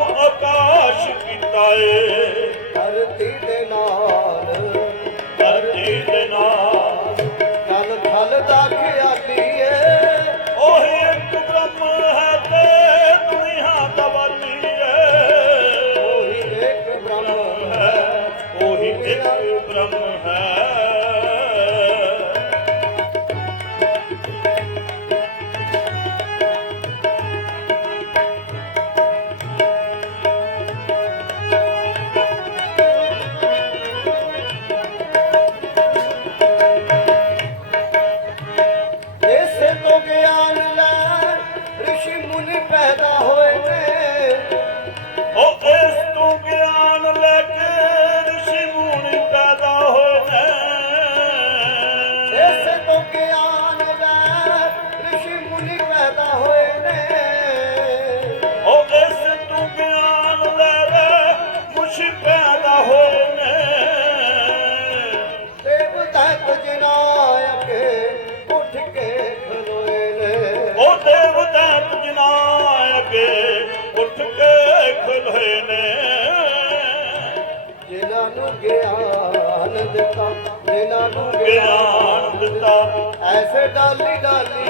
ਆਕਾਸ਼ ਕੀਤਾ ਏ। पैदा ਦਿੱਤਾ ਮੇਲਾ ਨੂੰ ਗਿਆਨ ਦਿੱਤਾ। ਐਸੇ ਡਾਲੀ ਡਾਲੀ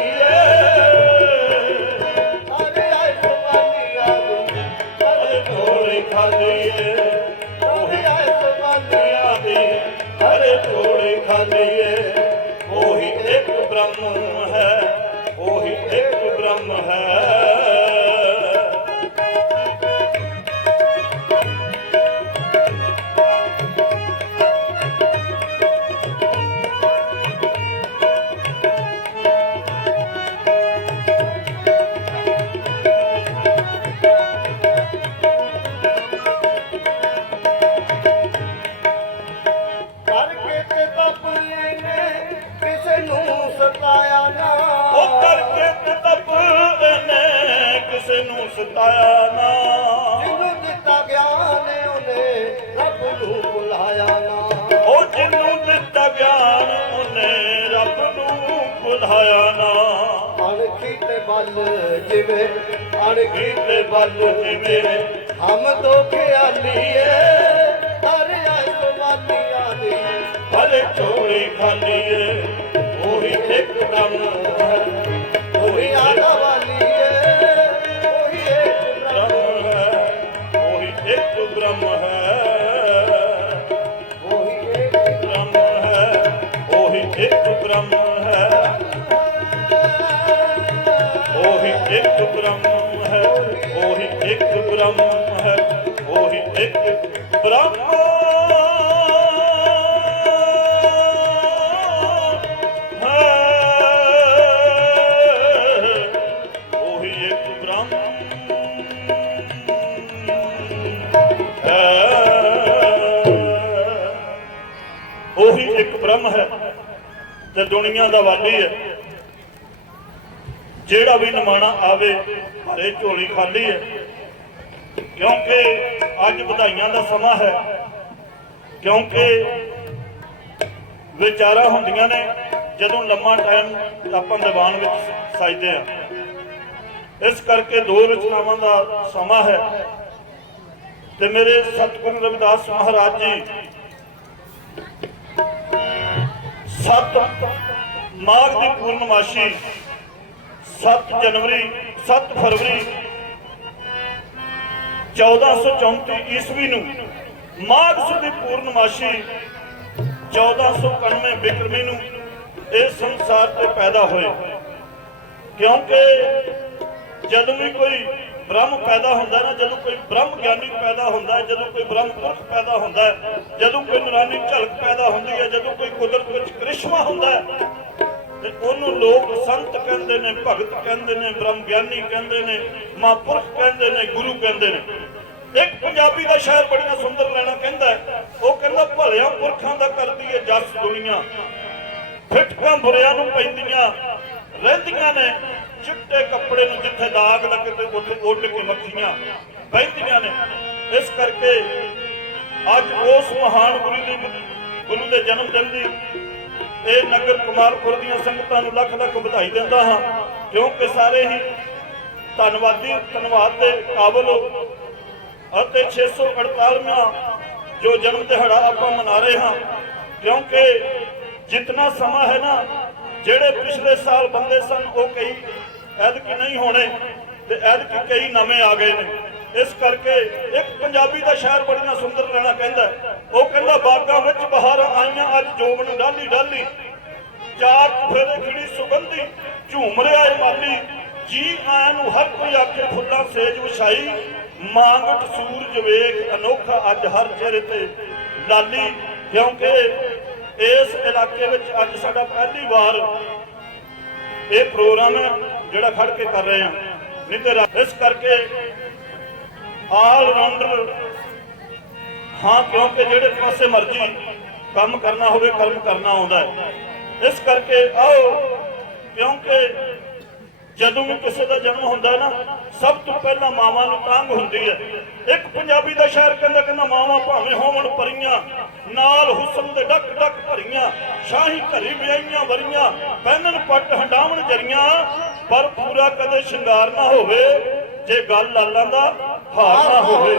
ਨਾ ਜਿਹਨੂੰ ਦਿੱਤਾ ਗਿਆਨ ਉਹਨੇ ਰੱਬ ਨੂੰ ਬੁਲਾਇਆ ਨਾ। ਉਹ ਜਿਹਨੂੰ ਦਿੱਤਾ ਗਿਆਨ ਉਹਨੇ ਰੱਬ ਨੂੰ ਬੁਲਾਇਆ ਨਾ। ਅਣਖੀ ਤੇ ਬਲ ਜਿਵੇਂ ਅਣਖੀ ਕੀਤੇ ਬਲ ਜਿਵੇਂ। ਹਮ ਦੋ ਖਿਆਲੀਏ ਆਇਤ ਵਾਲੀਆਂ ਦੀ। ਭਲੇ ਝੋਲੀ ਖਾਲੀ ਏ ਉਹੀ ਇੱਕ ਬ੍ਰਹਮ ਹੈ। ਬ੍ਰਹਮ ਹੈ ਉਹੀ ਇੱਕ ਬ੍ਰਹਮ ਹੈ। ਉਹੀ ਇੱਕ ਬ੍ਰਹਮ ਹੈ ਤੇ ਦੁਨੀਆ ਦਾ ਵਾਲੀ ਹੈ। ਜਿਹੜਾ ਵੀ ਨਮਾਣਾ ਆਵੇ ਭਰੇ ਝੋਲੀ ਖਾਲੀ ਹੈ। ਕਿਉਂਕਿ ਅੱਜ ਵਧਾਈਆਂ ਦਾ ਸਮਾਂ ਹੈ। ਕਿਉਂਕਿ ਵਿਚਾਰਾਂ ਹੁੰਦੀਆਂ ਨੇ, ਜਦੋਂ ਲੰਮਾ ਟਾਈਮ ਆਪਾਂ ਦੀਵਾਨ ਵਿੱਚ ਸਜਦੇ ਆ ਇਸ ਕਰਕੇ ਦੋ ਰਚਨਾਵਾਂ ਦਾ ਸਮਾਂ ਹੈ। ਤੇ ਮੇਰੇ ਸਤਿਗੁਰੂ ਰਵਿਦਾਸ ਮਹਾਰਾਜ ਜੀ, ਸੱਤ ਮਾਘ ਦੀ ਪੂਰਨਮਾਸ਼ੀ 7 ਜਨਵਰੀ 7 ਫਰਵਰੀ 1434 ਈਸਵੀ ਨੂੰ ਮਾਘ ਸੁਦੀ ਪੂਰਨਮਾਸ਼ੀ 1491 ਬਿਕਰਮੀ ਨੂੰ ਇਹ ਸੰਸਾਰ ਤੇ ਪੈਦਾ ਹੋਏ। ਕਿਉਂਕਿ ਜਦੋਂ ਵੀ ਕੋਈ ਬ੍ਰਹਮ ਪੈਦਾ ਹੁੰਦਾ ਨਾ, ਜਦੋਂ ਕੋਈ ਬ੍ਰਹਮ ਗਿਆਨੀ ਪੈਦਾ ਹੁੰਦਾ ਹੈ ਜਦੋਂ ਕੋਈ ਬ੍ਰਹਮ ਪੁਰਖ ਪੈਦਾ ਹੁੰਦਾ ਹੈ ਜਦੋਂ ਕੋਈ ਨੂਰਾਨੀ ਝਲਕ ਪੈਦਾ ਹੁੰਦੀ ਹੈ, ਜਦੋਂ ਕੋਈ ਕੁਦਰਤ ਵਿੱਚ ਕ੍ਰਿਸ਼ਮਾ ਹੁੰਦਾ ਹੈ ਤੇ ਉਹਨੂੰ ਲੋਕ ਸੰਤ ਕਹਿੰਦੇ ਨੇ, ਭਗਤ ਕਹਿੰਦੇ ਨੇ ਬ੍ਰਹਮ ਗਿਆਨੀ ਕਹਿੰਦੇ ਨੇ, ਮਹਾਂਪੁਰਖ ਕਹਿੰਦੇ ਨੇ, ਗੁਰੂ ਕਹਿੰਦੇ ਨੇ। ਇੱਕ ਪੰਜਾਬੀ ਦਾ ਸ਼ਾਇਰ ਬੜੀਆਂ ਸੁੰਦਰ ਲੈਣਾ ਕਹਿੰਦਾ ਉਹ ਕਹਿੰਦਾ, ਭਲਿਆਂ ਪੁਰਖਾਂ ਦਾ ਕਰਦੀ ਏ ਜਸ ਦੁਨੀਆ। ਫਿੱਟਕਾਂ ਬੁਰਿਆਂ ਨੂੰ ਪੈਂਦੀਆਂ। ਰਹਿੰਦੀਆਂ ਨੇ ਚਿੱਟੇ ਕੱਪੜੇ ਨੂੰ ਜਿੱਥੇ ਦਾਗ ਲੱਗੇ ਤੇ ਉੱਥੇ ਉੱਡ ਕੇ ਮੱਖੀਆਂ ਬਹਿੰਦੀਆਂ ਨੇ। ਇਸ ਕਰਕੇ ਅੱਜ ਉਸ ਮਹਾਨ ਗੁਰੂ ਦੀ, ਗੁਰੂ ਦੇ ਜਨਮ ਦਿਨ ਦੀ ਇਹ ਨਗਰ ਕੁਮਾਰਪੁਰ ਦੀਆਂ ਸੰਗਤਾਂ ਨੂੰ ਲੱਖ ਲੱਖ ਵਧਾਈ ਦਿੰਦਾ ਹਾਂ, ਕਿਉਂਕਿ ਸਾਰੇ ਹੀ ਧੰਨਵਾਦੀ, ਧੰਨਵਾਦ ਦੇ ਕਾਬਲ ਹੋ ਅਤੇ 648ਵਾਂ ਜੋ ਜਨਮ ਦਿਹਾੜਾ ਆਪਾਂ ਮਨਾ ਰਹੇ ਹਾਂ, ਕਿਉਂਕਿ ਜਿੰਨਾ ਸਮਾਂ ਹੈ ਨਾ, ਜਿਹੜੇ ਪਿਛਲੇ ਸਾਲ ਬੰਦੇ ਸਨ, ਉਹ ਕਈ ਐਦਕੀ ਨਹੀਂ ਹੋਣੇ ਤੇ ਐਦਕੀ ਕਈ ਨਵੇਂ ਆ ਗਏ ਨੇ। ਇਸ ਕਰਕੇ ਇੱਕ ਪੰਜਾਬੀ ਦਾ ਸ਼ਹਿਰ ਬੜੀਆਂ ਸੁੰਦਰ ਰਹਿਣਾ ਕਹਿੰਦਾ ਉਹ ਕਹਿੰਦਾ, ਬਾਗਾਂ ਵਿੱਚ ਬਹਾਰਾਂ ਆਈਆਂ, ਅੱਜ ਜੋਬ ਡਾਲੀ ਡਾਲੀ। ਚਾਰ ਫੇਰੇ ਖਿੜੀ ਸੁਗੰਧੀ, ਝੂਮ ਰਿਹਾ ਏ ਮਾਲੀ। ਜੀ ਆਇਆਂ ਨੂੰ ਹਰ ਕੋਈ ਆਖੇ, ਫੁੱਲਾਂ ਸੇਜ ਵਿਛਾਈ, ਮਾਂਗਟ ਸੂਰਜ ਵੇਖ ਅਨੋਖਾ, ਅੱਜ ਹਰ ਚਿਹਰੇ ਤੇ ਲਾਲੀ ਕਿਉਂਕਿ ਇਸ ਇਲਾਕੇ ਵਿੱਚ ਅੱਜ ਸਾਡਾ ਪਹਿਲੀ ਵਾਰ ਇਹ ਪ੍ਰੋਗਰਾਮ ਜਿਹੜਾ ਖੜ ਕੇ ਕਰ ਰਹੇ ਹਾਂ। ਨਹੀਂ ਤੇ ਇਸ ਕਰਕੇ ਆਲ ਰਾਉਂਡਰ ਹਾਂ ਕਿਉਂਕਿ ਜਿਹੜੇ ਪਾਸੇ ਮਰਜ਼ੀ ਕੰਮ ਕਰਨਾ ਹੋਵੇ ਕਰਮ ਕਰਨਾ ਆਉਂਦਾ ਹੈ। ਇਸ ਕਰਕੇ ਆਓ ਕਿਉਂਕਿ ਜਦੋਂ ਵੀ ਕਿਸੇ ਦਾ ਜਨਮ ਹੁੰਦਾ ਨਾ ਸਭ ਤੋਂ ਪਹਿਲਾਂ ਮਾਵਾਂ ਨੂੰ ਤਾਂਗ ਹੁੰਦੀ ਹੈ। ਇੱਕ ਪੰਜਾਬੀ ਦਾ ਸ਼ਾਇਰ ਕਹਿੰਦਾ ਕਹਿੰਦਾ ਮਾਵਾਂ ਭਾਵੇਂ ਹੋਵਣ ਪਰੀਆਂ ਨਾਲ ਹੁਸਨ ਦੇ ਡੱਕ ਡੱਕ ਭਰੀਆਂ ਸ਼ਾਹੀ ਘਰੀ ਵਿਆਹੀਆਂ ਵਰੀਆਂ ਪਹਿਨਣ ਪੱਟ ਹੰਡਾਵਣ ਜਰੀਆਂ ਪਰ ਪੂਰਾ ਕਦੇ ਸ਼ਿੰਗਾਰ ਨਾ ਹੋਵੇ ਜੇ ਗੱਲ ਲਾਲਾਂ ਦਾ ਹਾਰ ਨਾ ਹੋਵੇ।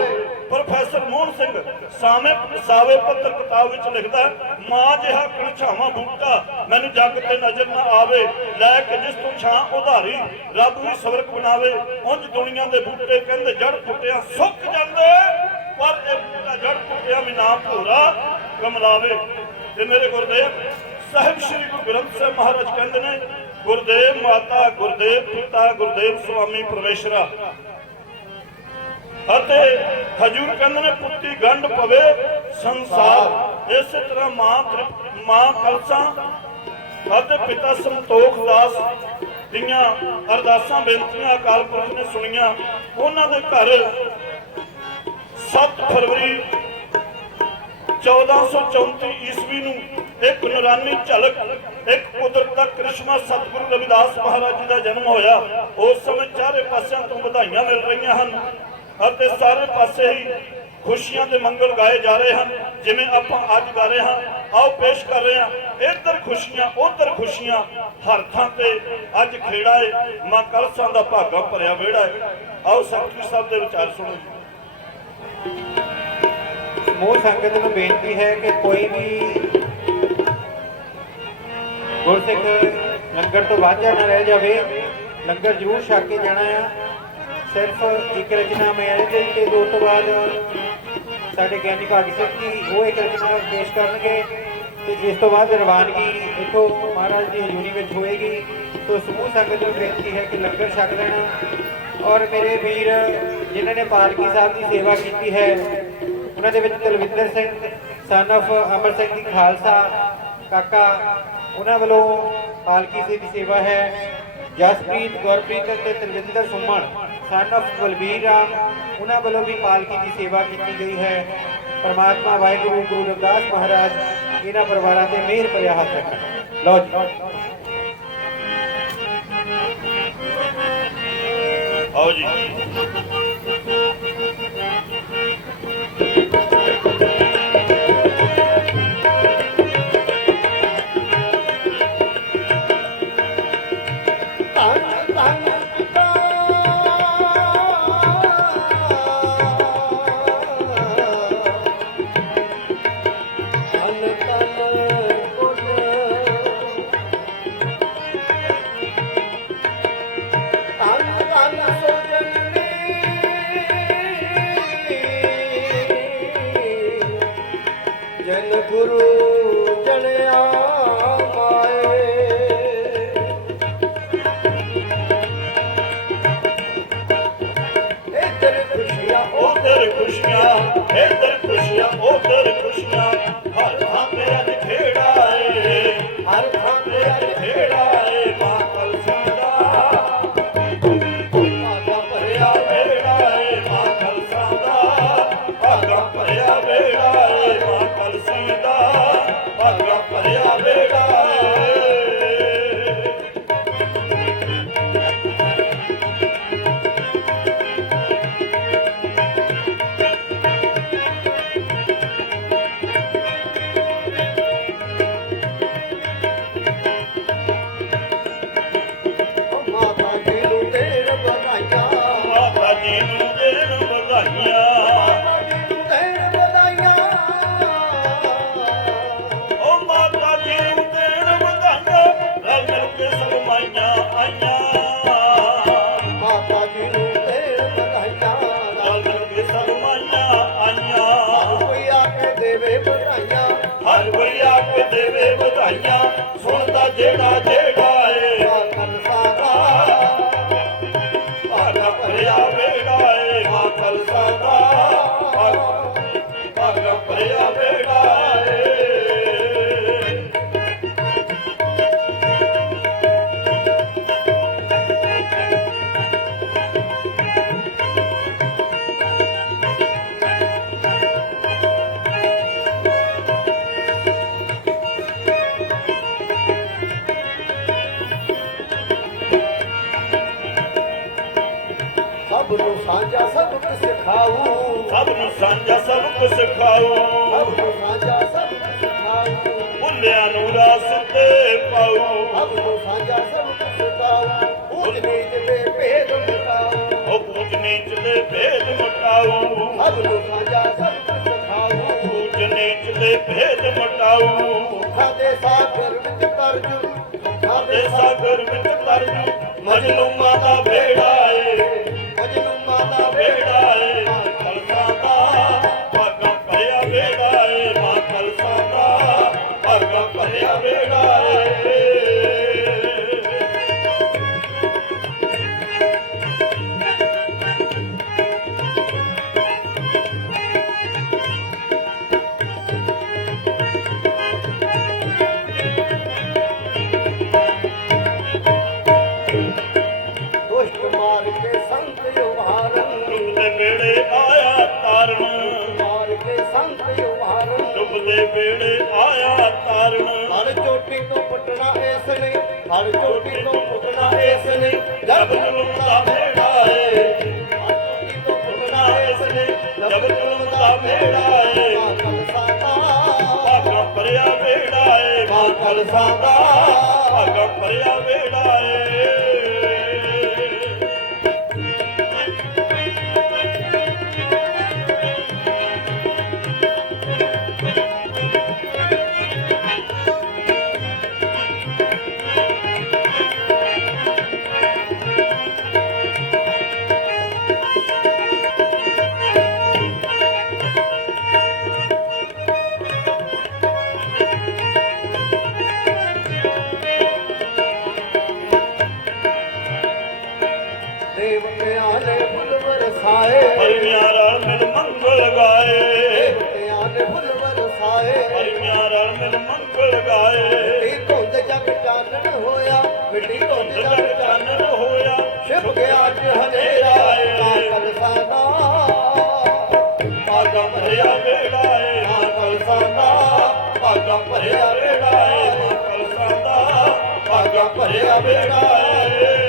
ਪ੍ਰੋਫੈਸਰ ਮੋਹਨ ਸਿੰਘ ਸਾਵੇਂ ਸਾਵੇ ਪੱਤਰ ਕਿਤਾਬ ਵਿੱਚ ਲਿਖਦਾ ਮਾਂ ਜਿਹਾ ਕਣਛਾਵਾਂ ਬੂਟਾ, ਮੈਨੂੰ ਜੱਗ ਤੇ ਨਜ਼ਰ ਨਾ ਆਵੇ। ਲੈ ਕੇ ਜਿਸ ਤੋਂ ਛਾਂ ਉਧਾਰੀ, ਰੱਬ ਵੀ ਸਵਰਗ ਬਣਾਵੇ। ਉਂਝ ਦੁਨੀਆ ਦੇ ਬੂਟੇ ਕਹਿੰਦੇ ਜੜ ਫੁੱਟਿਆ ਸੁੱਕ ਜਾਂਦੇ, ਪਰ ਇਹ ਬੂਟਾ ਜੜ ਫੁੱਟਿਆ ਵੀ ਨਾ ਭੋਰਾ ਕਮਲਾਵੇ। ਤੇ ਮੇਰੇ ਗੁਰਦੇਵ, ਸਾਹਿਬ ਸ੍ਰੀ ਗੁਰੂ ਗ੍ਰੰਥ ਸਾਹਿਬ ਮਹਾਰਾਜ ਕਹਿੰਦੇ ਨੇ, ਗੁਰਦੇਵ ਮਾਤਾ, ਗੁਰਦੇਵ ਪਿਤਾ, ਗੁਰਦੇਵ ਸੁਆਮੀ ਪਰਮੇਸ਼ਰਾ ਅਤੇ ਹਜੂਰ ਕਹਿੰਦੇ ਨੇ ਪੁੱਤੀ ਗੰਢ ਪਵੇ ਸੰਸਾਰ। ਇਸੇ ਤਰ੍ਹਾਂ ਮਾਂ ਮਾਂ ਕਲਸਾ ਅਤੇ ਪਿਤਾ ਸੰਤੋਖ ਦਾਸ ਦੀਆਂ ਅਰਦਾਸਾਂ, ਬੇਨਤੀਆਂ ਅਕਾਲ ਪੁਰਖ ਨੇ ਸੁਣੀਆਂ। ਉਹਨਾਂ ਦੇ ਘਰ 7 ਫਰਵਰੀ 1434 ਈਸਵੀ ਨੂੰ ਇੱਕ ਨੂਰਾਨੀ ਝਲਕ, ਇੱਕ ਕੁਦਰਤ ਦਾ ਕ੍ਰਿਸ਼ਮਾ ਸਤਿਗੁਰੂ ਰਵਿਦਾਸ ਮਹਾਰਾਜ ਜੀ ਦਾ ਜਨਮ ਹੋਇਆ। ਉਸ ਸਮੇਂ ਚਾਰੇ ਪਾਸਿਆਂ ਤੋਂ ਵਧਾਈਆਂ ਮਿਲ ਰਹੀਆਂ ਹਨ। ਅਤੇ ਸਾਰੇ ਪਾਸੇ ਹੀ ਖੁਸ਼ੀਆਂ ਦੇ ਮੰਗਲ ਗਾਏ ਜਾ ਰਹੇ ਹਨ, ਜਿਵੇਂ ਆਪਾਂ ਅੱਜ ਗਾ ਰਹੇ ਹਾਂ। ਆਓ, ਪੇਸ਼ ਕਰ ਰਹੇ ਹਾਂ। ਇੱਧਰ ਖੁਸ਼ੀਆਂ, ਉੱਧਰ ਖੁਸ਼ੀਆਂ। ਹਰ ਥਾਂ ਤੇ ਅੱਜ ਖੇੜਾ ਹੈ ਮਾਂ ਕਲਸਾਂ ਦਾ ਭਾਗਾ ਭਰਿਆ ਵਿਹੜਾ ਹੈ ਆਓ ਸਤਿਗੁਰੂ ਸਾਹਿਬ ਦੇ ਵਿਚਾਰ ਸੁਣੋ ਸਮੂਹ ਸੰਗਤ ਨੂੰ ਬੇਨਤੀ ਹੈ ਕਿ ਕੋਈ ਵੀ ਗੁਰਸਿੱਖ ਲੰਗਰ ਤੋਂ ਵਾਂਝਾ ਨਾ ਰਹਿ ਜਾਵੇ। ਲੰਗਰ ਜ਼ਰੂਰ ਛਕ ਕੇ ਜਾਣਾ ਆ। ਸਿਰਫ ਇੱਕ ਰਚਨਾ ਮੈਂ ਇਹਦੇ ਤੇ ਦੋ ਤੋਂ ਬਾਅਦ ਸਾਡੇ ਗਿਆਨੀ ਭਾਗੀ ਸਿੰਘ ਜੀ ਉਹ ਇੱਕ ਰਚਨਾ ਪੇਸ਼ ਕਰਨਗੇ ਤੇ ਜਿਸ ਤੋਂ ਬਾਅਦ ਰਵਾਨਗੀ ਇੱਥੋਂ ਮਹਾਰਾਜ ਦੀ ਹਜ਼ੂਰੀ ਵਿੱਚ ਹੋਏਗੀ। ਸੋ ਸਮੂਹ ਸੰਗਤ ਨੂੰ ਬੇਨਤੀ ਹੈ ਕਿ ਲੰਗਰ ਛਕ ਲੈਣਾ ਔਰ ਮੇਰੇ ਵੀਰ ਜਿਨ੍ਹਾਂ ਨੇ ਪਾਲਕੀ ਸਾਹਿਬ ਦੀ ਸੇਵਾ ਕੀਤੀ ਹੈ, ਉਹਨਾਂ ਦੇ ਵਿੱਚ ਤਲਵਿੰਦਰ ਸਿੰਘ ਸਨ of ਅਮਰ ਸਿੰਘ ਜੀ ਖਾਲਸਾ, ਕਾਕਾ, ਉਹਨਾਂ ਵੱਲੋਂ ਪਾਲਕੀ ਸਾਹਿਬ ਦੀ ਸੇਵਾ ਹੈ। ਜਸਪ੍ਰੀਤ, ਗੁਰਪ੍ਰੀਤ ਅਤੇ ਤਲਵਿੰਦਰ ਸੁਮਨ। ਸਨ of ਬਲਬੀਰ ਰਾਮ ਉਹਨਾਂ ਵੱਲੋਂ ਵੀ ਪਾਲਕੀ ਦੀ ਸੇਵਾ ਕੀਤੀ ਗਈ ਹੈ। ਪਰਮਾਤਮਾ, ਵਾਹਿਗੁਰੂ, ਗੁਰੂ ਰਵਿਦਾਸ ਮਹਾਰਾਜ, ਇਹਨਾਂ ਪਰਿਵਾਰਾਂ ਤੇ ਮਿਹਰ ਭਰਿਆ ਹੱਥ ਰੱਖਣ। ਲਓ ਜੀ। ਆਓ ਜੀ। கல்யாணியா ਸੁਣਦਾ ਜਿਹੜਾ ਦੇ ਭੇਦ ਮਟਾਉ ਸਭ ਨੂੰ ਸਾਂਝਾ ਸਬਕ ਸਿਖਾਊ। ਪੂਜ ਨੀਚ ਦੇ ਭੇਦ ਮਟਾਉ ਦੇ ਸਾਗਰ ਵਿੱਚ ਤਰਜੂ। ਦੇ ਸਾਗਰ ਵਿੱਚ ਤਰਜੂ। ਮਜਲੂਮਾਂ ਦਾ ਤੋਂ ਪੁੱਟਣਾ ਇਸ ਨੇ ਹਰ ਚੋਟੀ ਤੋਂ ਪੁੱਟਣਾ ਇਸ ਨੇ ਜਬ ਜ਼ੁਲਮ ਦਾ ਮੇੜਾ ਏ। ਹਰ ਚੋਟੀ ਤੋਂ ਪੁੱਟਣਾ ਇਸ ਨੇ ਜਬ ਜ਼ੁਲਮ ਦਾ ਮੇੜਾ ਏ। ਮਾਤਲ ਸਾਦਾ। ਭਾਗਾ ਭਰਿਆ ਵੇੜਾ ਏ। ਮਾਤਲ ਸਾਦਾ। ਭਾਗਾ ਭਰਿਆ ਮੰਗਲ ਗਾਏ। ਦੇਵਤਿਆਂ ਨੇ ਫੁੱਲ ਵਰਸਾਏ। ਪਰਮਿਆਂ ਰਲ ਮਿਲ ਮੰਗਲ ਗਾਏ। ਮਿੱਟੀ ਧੁੰਦ ਜਗ ਚਾਨਣ ਹੋਇਆ। ਮਿੱਟੀ ਧੁੰਦ ਜਗ ਜਗ ਚਾਨਣ ਹੋਇਆ। ਛਿਪ ਗਿਆ ਅੱਜ ਹਨੇਰਾ ਕਾਕਲ ਸਾਦਾ ਭਾਗਾ ਭਰਿਆ ਵੇੜਾ ਏ ਕਾਕਲ ਸਾਦਾ ਭਾਗਾ ਭਰਿਆ ਵੇੜਾ ਏ ਕਲਸਾਂ ਦਾ ਭਾਗਾ ਭਰਿਆ ਵੇੜਾ ਏ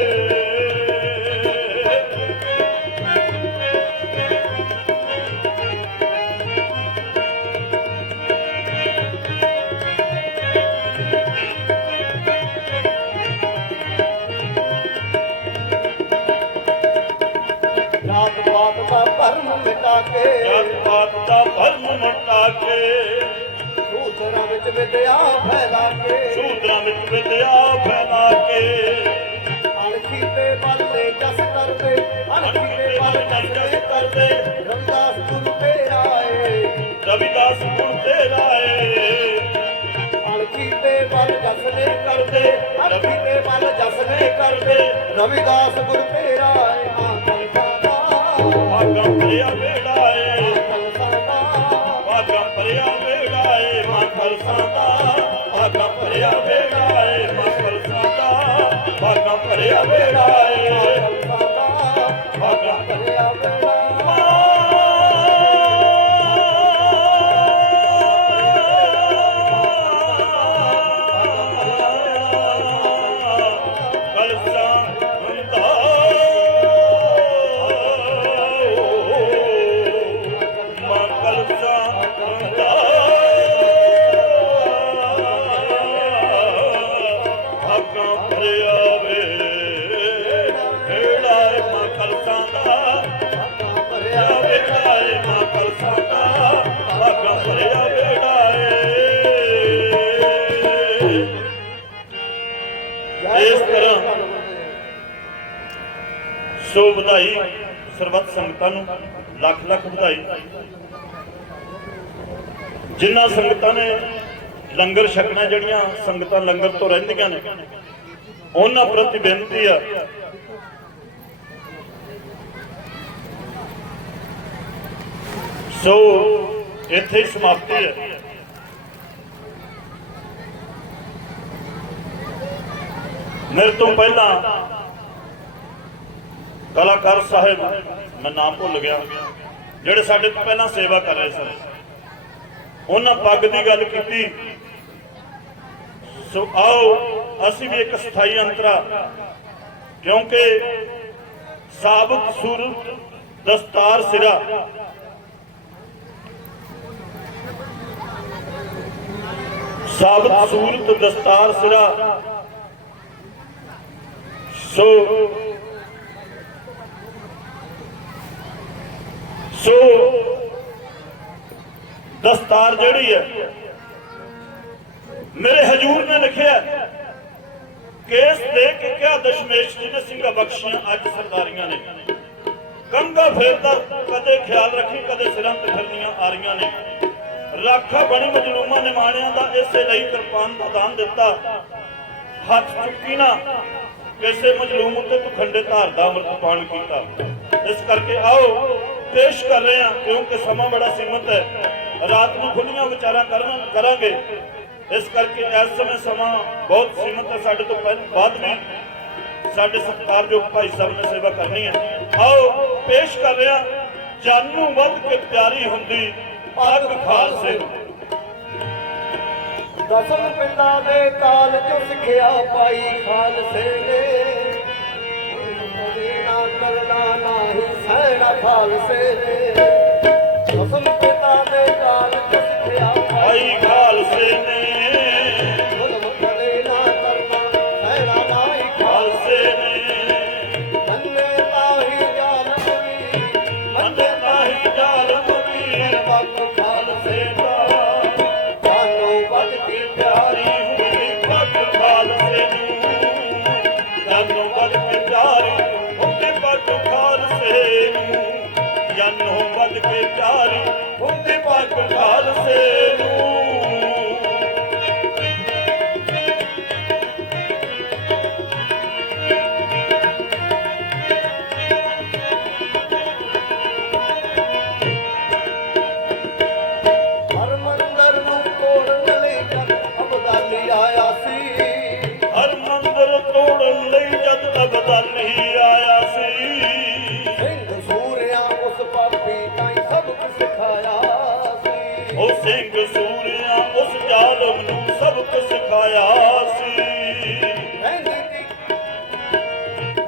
ਕੇ। ਜਦ ਬਾਤ ਦਾ ਭਰਮ ਮਟਾ ਕੇ। ਸੂਤਰਾਂ ਵਿੱਚ ਵਿਦਿਆ ਫੈਲਾ ਕੇ। ਸੂਤਰਾਂ ਵਿੱਚ ਵਿਦਿਆ ਫੈਲਾ ਕੇ। ਅਣਖੀ ਤੇ ਬੱਲੇ ਜਸ ਕਰਦੇ। ਅਣਖੀ ਤੇ ਬੱਲ ਜਸ ਕਰਦੇ। ਰੰਦਾਸ ਗੁਰੂ ਤੇਰਾ ਏ ਰਵਿਦਾਸ ਗੁਣ ਤੇਰਾ ਏ ਅਣਖੀ ਤੇ ਬੱਲ ਜਸ ਨੇ ਕਰਦੇ। ਅਣਖੀ ਤੇ ਬੱਲ ਜਸ ਨੇ ਕਰਦੇ। ਰਵਿਦਾਸ ਗੁਰੂ ਤੇਰਾ ਏ ਵੇੜਾ ਭਰਿਆ ਵੇੜਾ ਏ ਭਾਗਾ ਭਰਿਆ ਸੋ ਵਧਾਈ ਸਰਬੱਤ ਸੰਗਤਾਂ ਨੂੰ, ਲੱਖ ਲੱਖ ਵਧਾਈ। ਜਿਨ੍ਹਾਂ ਸੰਗਤਾਂ ਨੇ ਲੰਗਰ ਛਕਣਾ, ਜਿਹੜੀਆਂ ਸੰਗਤਾਂ ਲੰਗਰ ਤੋਂ ਰਹਿੰਦੀਆਂ ਨੇ, ਉਹਨਾਂ ਪ੍ਰਤੀ ਬੇਨਤੀ ਆ ਸੋ ਇੱਥੇ ਹੀ ਸਮਾਪਤੀ ਹੈ। ਮੇਰੇ ਤੋਂ ਪਹਿਲਾਂ ਕਲਾਕਾਰ ਸਾਹਿਬ, ਮੈਂ ਨਾਮ ਭੁੱਲ ਗਿਆ। ਜਿਹੜੇ ਸਾਡੇ ਤੋਂ ਪਹਿਲਾਂ ਸੇਵਾ ਕਰ ਰਹੇ ਸਨ। ਉਹਨਾਂ ਪੱਗ ਦੀ ਗੱਲ ਕੀਤੀ। ਸੋ ਆਓ, ਅਸੀਂ ਵੀ ਇੱਕ ਸਥਾਈ ਅੰਤਰਾ ਕਿਉਂਕਿ ਸਾਬਤ ਸੂਰਤ ਦਸਤਾਰ ਸਿਰਾ। ਸਾਬਤ ਸੂਰਤ ਦਸਤਾਰ ਸਿਰਾ। ਸੋ ਸੋ ਦਸਤਾਰ ਜਿਹੜੀ ਹੈ, ਮੇਰੇ ਹਜੂਰ ਨੇ ਲਿਖਿਆ ਕੇਸ ਦੇ ਕੇ ਕਿਹਾ ਦਸ਼ਮੇਸ਼ ਜੀ ਨੇ ਸਿੰਘਾਂ ਬਖਸ਼ੀਆਂ ਅੱਜ ਸਰਦਾਰੀਆਂ ਨੇ। ਕੰਗਾ ਫੇਰਦਾ, ਕਦੇ ਖਿਆਲ ਰੱਖੀ, ਕਦੇ ਸਿਰਾਂ ਤੇ ਫਿਰਨੀਆਂ ਆ ਨੇ। ਰਾਖਾ ਬਣੀ ਮਜਲੂਮਾਂ ਨੇ ਮਾਣਿਆਂ ਦਾ ਇਸੇ ਲਈ ਕਿਰਪਾਨ ਦਾ ਦਾਨ ਦਿੱਤਾ। ਹੱਥ ਚੁੱਕੀ ਨਾ, ਕਿਸੇ ਮਜਲੂਮ ਉੱਤੇ ਤੂੰ ਖੰਡੇ ਧਾਰ ਦਾ ਅੰਮ੍ਰਿਤ ਪਾਣ ਕੀਤਾ। ਇਸ ਕਰਕੇ ਆਓ ਪੇਸ਼ ਕਰ ਰਹੇ ਹਾਂ, ਕਿਉਂਕਿ ਸਮਾਂ ਬੜਾ ਸੀਮਤ ਹੈ। ਰਾਤ ਨੂੰ ਖੁੱਲੀਆਂ ਵਿਚਾਰਾਂ ਕਰਨ ਕਰਾਂਗੇ। ਇਸ ਕਰਕੇ ਇਸ ਸਮੇਂ ਸਮਾਂ ਬਹੁਤ ਸੀਮਤ ਹੈ। ਸਾਡੇ ਤੋਂ ਪਹਿਲਾਂ ਬਾਅਦ ਵੀ ਸਾਡੇ ਸਤਿਕਾਰਯੋਗ ਭਾਈ ਸਾਹਿਬ ਨੇ ਸੇਵਾ ਕਰਨੀ ਹੈ। ਆਓ, ਪੇਸ਼ ਕਰ ਰਿਹਾ ਜਾਨੂ ਵੱਧ ਕੇ ਪਿਆਰੀ ਹੁੰਦੀ ਅੱਗ ਖਾਲਸੇ ਦਸਮ ਪਿੰਡਾਂ ਦੇ ਕਾਲ ਚੋਂ ਸਿੱਖਿਆ ਪਾਈ ਖਾਲਸੇ ਨੇ। ਕਰਨਾ ਨਾਹੀ ਸਹਿਣਾ ਖਾਲਸੇ ਨੇ। ਸਿੰਘ ਸੂਰਿਆ, ਉਸ ਜ਼ਾਲਮ ਨੂੰ ਸਬਕ ਸਿਖਾਇਆ ਸੀ। ਰਹਿੰਦੀ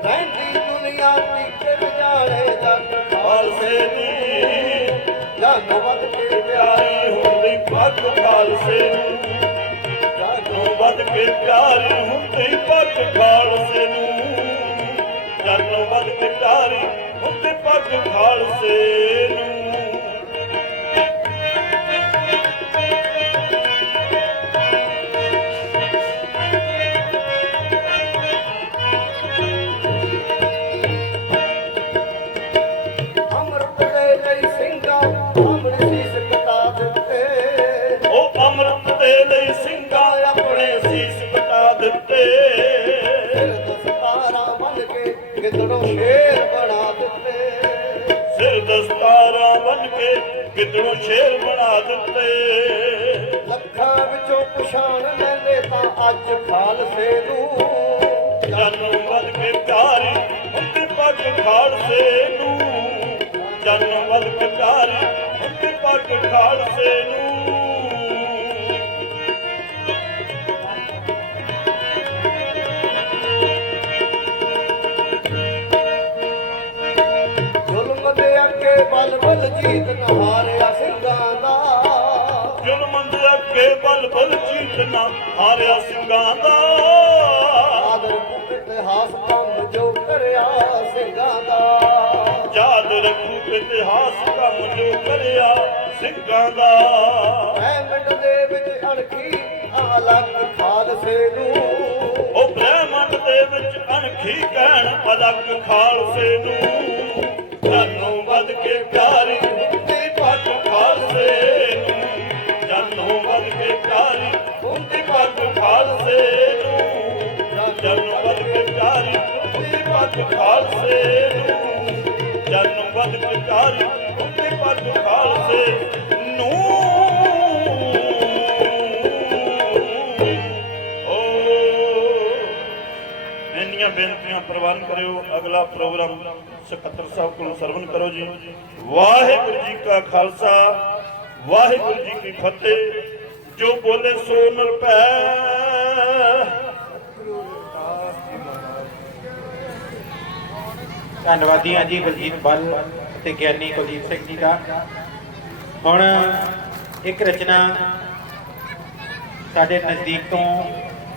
ਰਹਿੰਦੀ ਦੁਨੀਆ ਦੀ ਕਿ ਜਾਣੇ ਜਗ ਖਾਲਸੇ ਦੀ। ਜਨ ਵੱਧ ਕੇ ਪਿਆਰੀ ਹੁੰਦੀ ਪੱਗ ਖਾਲਸੇ ਨੂੰ ਜਨ ਵੱਧ ਕੇ ਪਿਆਰੀ ਹੁੰਦੀ ਪੱਗ ਖਾਲਸੇ ਨੂੰ ਜਾਨੋਂ ਵੱਧ ਕੇ ਪਿਆਰੀ ਹੁੰਦੀ ਪੱਗ ਖਾਲਸੇ ਨੂੰ ਅੱਜ ਖਾਲਸੇ ਨੂੰ ਜਾਨੋਂ ਵੱਧ ਕੇ ਪਿਆਰੀ ਹੁੰਦੀ ਪੱਗ ਖਾਲਸੇ ਨੂੰ ਜਾਨੋਂ ਵੱਧ ਕੇ ਪਿਆਰੀ ਹੁੰਦੀ ਪੱਗ ਖਾਲਸੇ ਨੂੰ। ਜ਼ੁਲਮ ਦੇ ਅੱਗੇ ਬਲ ਬਲ ਜੀਤ ਨਹਾਰਿਆ ਨਾ ਹਾਰਿਆ ਸਿੰਘਾਂ ਦਾ। ਆਦਰ ਇਤਿਹਾਸ ਕੰਮ ਜੋ ਕਰਿਆ ਸਿੰਘਾਂ ਦਾ। ਯਾਦ ਰੱਖੂ ਇਤਿਹਾਸ ਕੰਮ ਜੋ ਕਰਿਆ ਸਿੰਘਾਂ ਦਾ। ਐ ਮਿੰਟ ਦੇ ਵਿੱਚ ਅਣਖੀ ਅਲੱਗ ਖਾਲਸੇ ਨੂੰ। ਉਹ ਬ੍ਰਹਮੰਡ ਦੇ ਵਿੱਚ ਅਣਖੀ ਕਹਿਣ ਅਲੱਗ ਖਾਲਸੇ ਨੂੰ। ਵੱਧ ਕੇ ਖਾਲਸੇ। ਨੂੰ ਜਾਨੋਂ ਵੱਧ ਕੇ ਪਿਆਰੀ ਖਾਲਸੇ। ਨੂੰ ਓ। ਇੰਨੀਆਂ ਬੇਨਤੀਆਂ ਪ੍ਰਵਾਨ ਕਰਿਓ। ਅਗਲਾ ਪ੍ਰੋਗਰਾਮ ਸਕੱਤਰ ਸਾਹਿਬ ਕੋਲੋਂ ਸਰਵਨ ਕਰੋ ਜੀ। ਵਾਹਿਗੁਰੂ ਜੀ ਕਾ ਖਾਲਸਾ। ਵਾਹਿਗੁਰੂ ਜੀ ਕੀ ਫਤਿਹ। ਜੋ ਬੋਲੇ ਸੋ ਨਰ ਧੰਨਵਾਦੀ ਹਾਂ ਜੀ ਬਲਜੀਤ ਬੱਲ ਤੇ ਗਿਆਨੀ ਕੁਲਦੀਪ ਸਿੰਘ ਜੀ ਦਾ। ਹੁਣ ਇੱਕ ਰਚਨਾ ਸਾਡੇ ਨਜ਼ਦੀਕ ਤੋਂ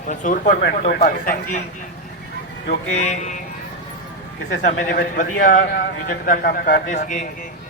ਮਨਸੂਰਪੁਰ ਪਿੰਡ ਤੋਂ ਭਗਤ ਸਿੰਘ ਜੀ, ਜੋ ਕਿ ਕਿਸੇ ਸਮੇਂ ਦੇ ਵਿੱਚ ਵਧੀਆ ਮਿਊਜ਼ਿਕ ਦਾ ਕੰਮ ਕਰਦੇ ਸੀਗੇ।